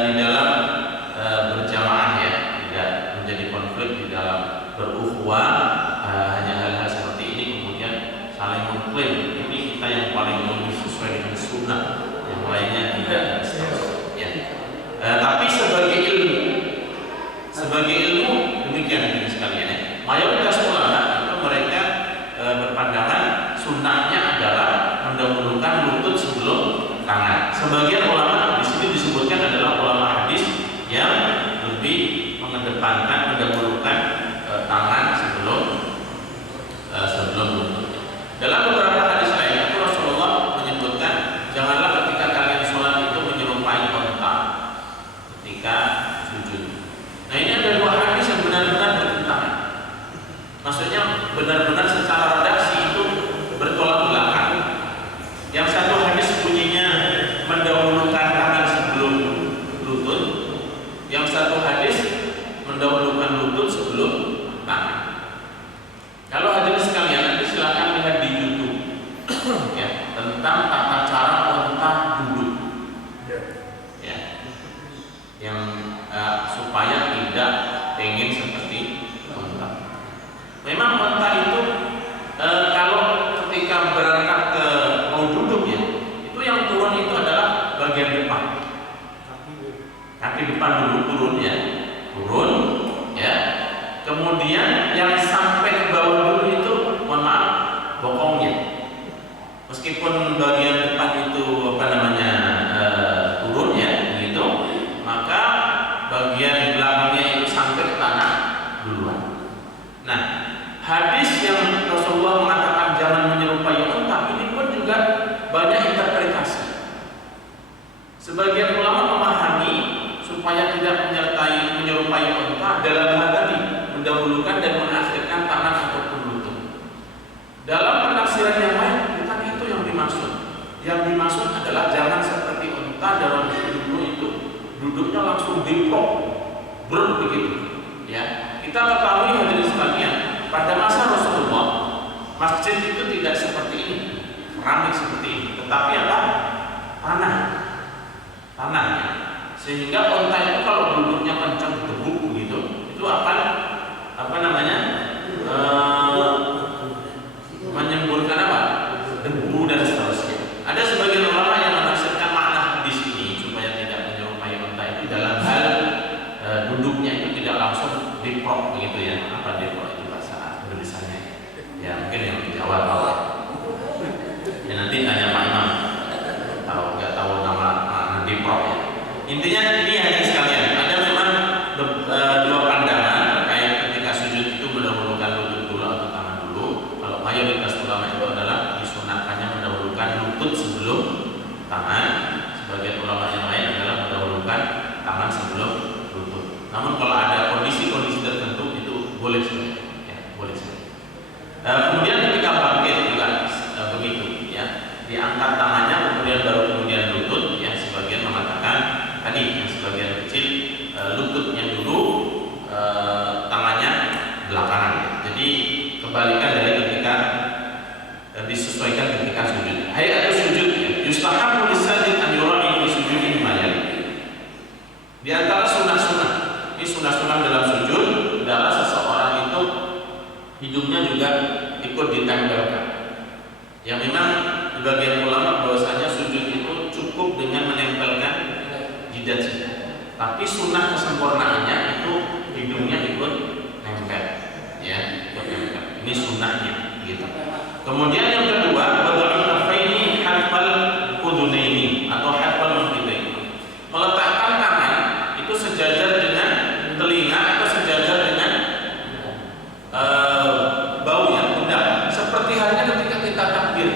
di dalam berjamaah ya, tidak menjadi konflik di dalam berukhuwah. Hanya hal-hal seperti ini kemudian saling mengklaim ini kita yang paling lebih sesuai dengan sunnah, yang lainnya tidak. Ya. Tapi sebagai ilmu demikian ini sekalian ya. Mayoritas ulama itu mereka berpandangan sunnahnya adalah mendahulukan lutut sebelum tangan. Sebagian ulama di sini disebutkan adalah ulama hadis yang lebih mengedepankan mendahulukan tangan sebelum lutut. Dalam beberapa hadis lain itu Rasulullah menyebutkan, janganlah ketika kalian sholat itu menyerupai unta ketika sujud. Nah, ini ada 2 hadis yang benar-benar bertentangan. Maksudnya benar-benar secara redaksi itu bertolak belakang. Yang satu hadis bunyinya mendahulukan tangan sebelum lutut, yang satu hadis mendahulukan lutut sebelum tangan. Kalau hadirin sekalian, nanti silakan lihat di YouTube ya, tentang tata cara unta duduk ya, yang supaya tidak pengen seperti unta. Memang unta itu kalau ketika berangkat ke mau duduk ya, itu yang turun itu adalah bagian depan. bokongnya. Meskipun bagian depan itu turun ya, gitu, maka bagian belakangnya itu sampai ke tanah duluan. Nah, hadis yang Rasulullah mengatakan jangan menyerupai unta ini pun juga banyak interpretasi. Sebagian ulama memahami supaya tidak menyerupai unta dalam hal tadi mendahulukan dan mengakhirkan tangan ataupun lutut. Dalam penafsiran yang lain bukan itu yang dimaksud. Yang dimaksud adalah jangan seperti unta dalam duduk itu duduknya langsung diplok begitu. Ya, kita ketahui hadirin sekalian, pada masa Rasulullah masjid itu tidak seperti ini, keramik seperti ini, tetapi apa? Tanah. Sehingga unta itu kalau duduknya kencang teguk begitu, itu akan menyemburkan debu dan seterusnya. Ada sebagian ulama yang menafsirkan makna hadis ini supaya tidak menyerupai unta itu dalam hal duduknya itu tidak langsung diprok begitu ya. Apa diprok itu bahasa Indonesianya? Ya mungkin yang di awal. Ya nanti tanya Pak Imam. Nggak tahu nama diprok ya. Intinya ini hadis sekalian. Ada memang dua pandangan terkait ketika sujud itu mendahulukan lutut dulu atau tangan dulu. Kalau mayoritas ulama itu adalah disunahkannya mendahulukan lutut sebelum tangan. Sebagian ulama yang lain adalah mendahulukan tangan sebelum lutut. Namun kalau ada kondisi-kondisi tertentu itu boleh saja, ya, boleh saja. Kemudian ketika bangkit juga begitu, ya, diangkat tangannya kemudian lutut, ya, sebagian mengatakan tadi yang sebagian kecil lututnya dulu, tangannya belakangan. Jadi kebalikan dari ketika disesuaikan ketika sujud. Hayatul sujud, yustahabbu lis-sajid an yura'i fi sujudi ma yali. Di antara sunah-sunah, ini sunah-sunah dalam sujud adalah seseorang itu hidungnya juga ikut ditempelkan. Yang memang sebagian ulama bahwasanya sujud itu cukup dengan menempelkan jidat saja. Tapi sunnah kesempurnaannya itu hidungnya ikut nempel, ya, ikut nempel. Ini sunnahnya, gitu. Kemudian yang kedua, wad'ul kaffaini halfal udhunaini atau halfal mankibaini. Meletakkan tangan itu sejajar dengan telinga atau sejajar dengan bau yang pundak. Seperti halnya ketika kita takbir.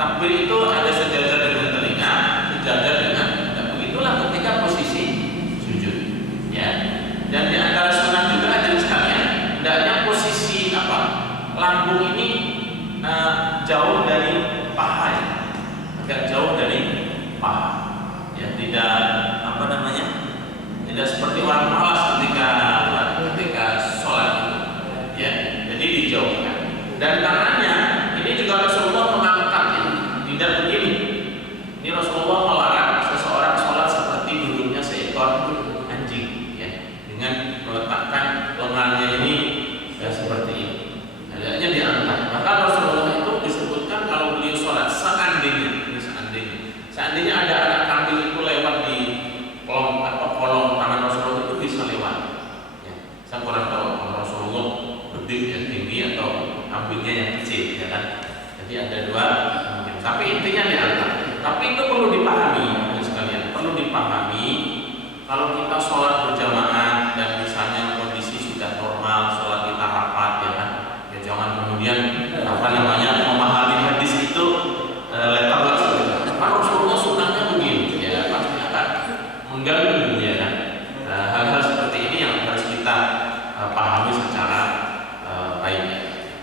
Takbir itu ada sejajar dengan telinga, sejajar dengan pundak. Begitulah ketika posisi sujud, ya. Dan di antara sunnah juga ada sekalian, hendaknya posisi lambung ini jauh dari paha, ya. Agak jauh dari paha, ya, tidak tidak seperti orang malas ketika sholat itu, ya. Jadi dijauhkan. Dan tangannya ini juga Rasulullah mengangkatnya, tidak begini. Ini Rasulullah melarang seseorang sholat seperti duduknya seekor anjing, ya, dengan meletakkan lengannya ini seperti ini. Hendaknya diangkat. Maka Rasulullah itu disebutkan kalau beliau sholat seandainya ada anak kambing itu lewat di kolong tangan Rasulullah itu bisa lewat. Ya, saya kurang tahu kalau Rasulullah gede yang tinggi atau kambingnya yang kecil, ya kan? Jadi ada dua mungkin. Tapi intinya diangkat. Tapi itu perlu dipahami, sekalian. Perlu dipahami kalau kita sholat berjamaah dan misalnya kondisi sudah normal, sholat kita rapat, ya kan? Ya jangan kemudian memahami hadis itu letter Rasulullah sunnahnya begini, ya pasti akan mengganggu, ya kan? Hal-hal seperti ini yang harus kita pahami secara baik.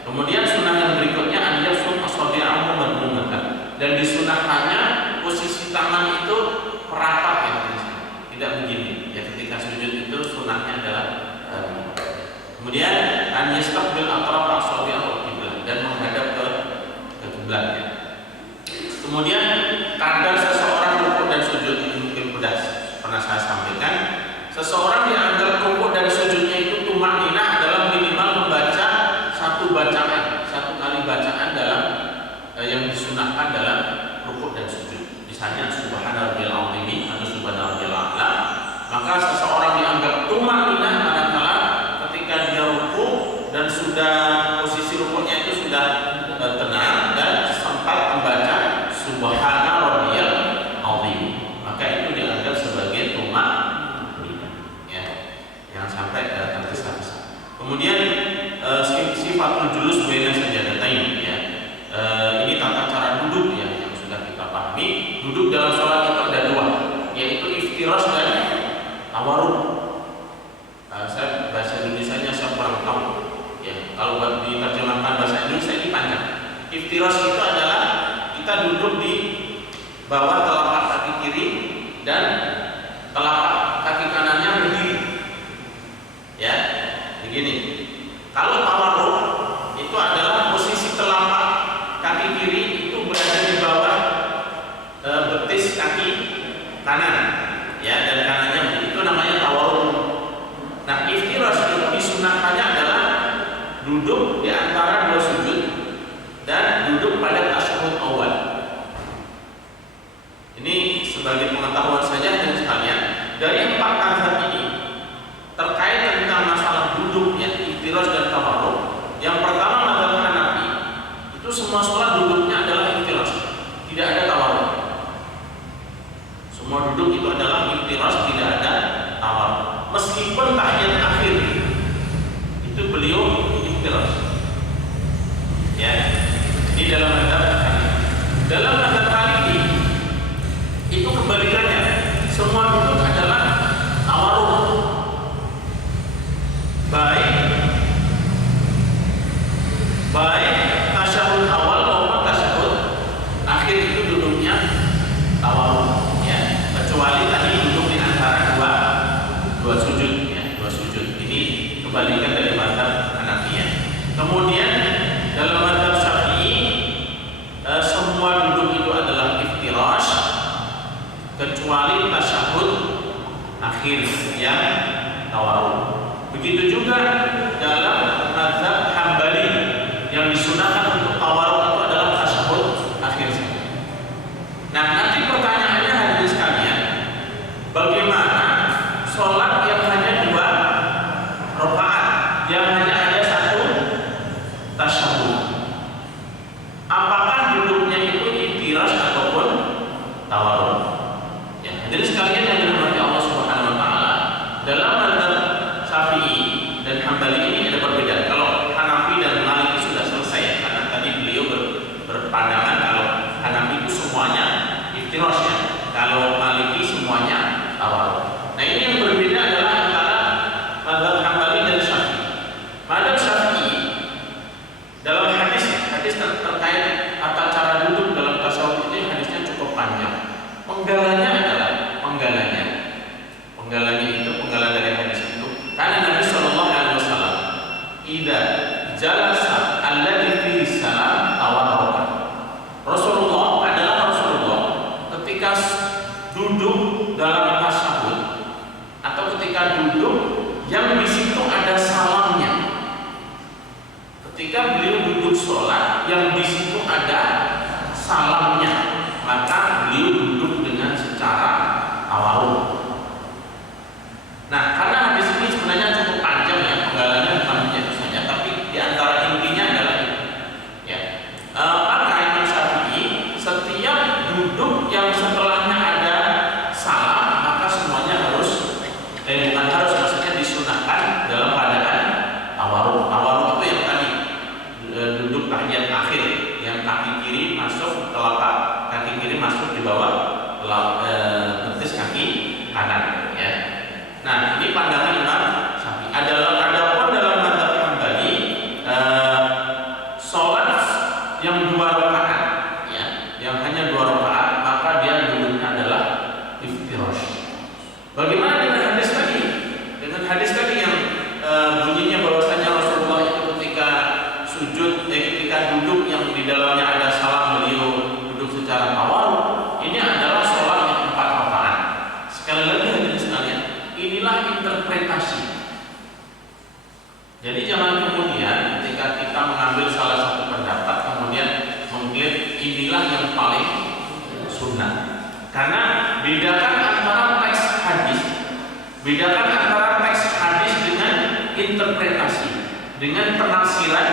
Kemudian sunnah yang berikutnya adalah sunnah asabi'ahu madmumatan, dan disunahkannya posisi tangan itu merapat, ya, tidak begini. Ya ketika sujud itu sunnahnya adalah kemudian an yastaqbil atraf asabi'ahu qiblah, dan menghadap ke kiblat, ya. Kemudian kadar seseorang rukuk dan sujud ini mungkin pernah saya sampaikan. Seseorang dianggap rukuk dan sujudnya itu tumakninah adalah minimal membaca satu kali bacaan dalam yang disunahkan dalam rukuk dan sujud. Misalnya subhana rabbiyal azim atau subhana rabbiyal a'la. Maka seseorang dianggap tumakninah manakala ketika dia rukuk dan sudah posisi rukuknya itu sudah tenang. Iftiras itu adalah kita duduk di bawah telapak kaki kiri dan telapak kaki kanannya berdiri. Ya, begini. Kalau tawarruk itu adalah posisi telapak kaki kiri itu berada di bawah betis kaki kanan, ya, dan kanannya berdiri. Itu namanya tawarruk. Nah, iftiras itu disunahkannya adalah duduk di antara dua sujud dan duduk pada tasyahud awal. Ini sebagai pengetahuan saja dan sekalian, dari 4 mazhab ini terkait tentang masalah duduk, ya, iftiras dan tawarruk. Yang pertama mazhab Hanafi, itu semua sholat duduknya adalah iftiras, tidak ada tawarruk. Semua duduk itu adalah iftiras, tidak ada tawarruk. Meskipun tahiyat akhir itu beliau iftiras. Ya, ini dalam mazhab Hanafi. Dalam mazhab Maliki itu kebalikannya, semua duduk adalah tawarruk. Baik tasyahud awal maupun tasyahud akhir itu duduknya tawarruk, ya, kecuali tadi duduk di antara dua sujud, ya, dua sujud. Ini kebalikan dari mazhab Hanafiyah. Kemudian dalam mazhab Syafi'i semua duduk itu adalah iftirash kecuali tasyahud akhir yang tawarruk. Begitu juga dalam mazhab Hambali yang disunahkan untuk tawarruk itu adalah tasyahud akhir saja. Nah, nanti pertanyaannya hadirin sekalian, bagaimana sholat yang hanya 2 rakaat, yang hanya ada 1 tasyahud? Apakah duduknya itu iftiras ataupun tawarruk? Ya, hadirin sekalian yang dirahmati Allah Subhanahu wa taala, dalam mazhab Syafi'i dan Hambali ini ada perbedaan. Kalau Hanafi dan Maliki sudah selesai, karena tadi beliau berpandangan kalau Hanafi itu semuanya iftiras, ya, kalau Maliki semuanya tawarruk. Nah, ini yang berbeda adalah antara mazhab Hambali dan Syafi'i. Mazhab Syafi'i dalam hadis terkait tata cara duduk dalam tasawuf ini, hadisnya cukup panjang. Penggalan dari hadis itu, karena Nabi Shallallahu Alaihi Wasallam idza jalasa alladhi fihi salam tawarraka. Rasulullah ketika duduk dalam tasyahud atau ketika duduk yang di situ ada salamnya. Ketika beliau duduk sholat yang di situ ada salamnya, maka beliau duduk dengan secara tawarruk. Nah, karena hadis ini sebenarnya cukup panjang, ya, penggalannya bukan hanya itu saja, tapi di antara intinya adalah itu, ya. Maka Imam Syafi'i setiap duduk yang setelahnya ada salam, maka semuanya bukan harus, maksudnya disunahkan dalam keadaan tawarruk. Tawarruk itu yang tadi duduk tahiyat akhir, yang kaki kiri masuk, telapak kaki kiri masuk di bawah betis kaki kanan, ya. Nah, ini pandangan Imam Syafi'i. Adapun dalam mazhab Hambali, sholat yang 2 rakaat, ya, yang hanya 2 rakaat, maka dia duduknya adalah iftirash. Bagaimana dengan hadis tadi? Dengan hadis tadi yang bunyinya bahwasanya Rasulullah itu ketika sujud, ketika duduk yang di dalamnya ada salam, beliau duduk secara tawarruk. Ini adalah sholat yang 4 rakaat. Sekali lagi hadirin sekalian, inilah interpretasi. Jadi jangan kemudian ketika kita mengambil salah satu pendapat kemudian mengklaim inilah yang paling sunnah. Karena bedakan antara teks hadis dengan interpretasi, dengan penafsiran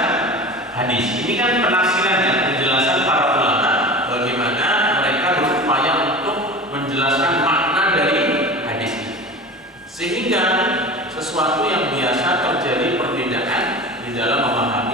hadis. Ini kan penafsirannya, penjelasan para ulama bagaimana mereka berupaya untuk menjelaskan makna dari hadis ini. Sehingga sesuatu yang biasa terjadi perbedaan di dalam memahami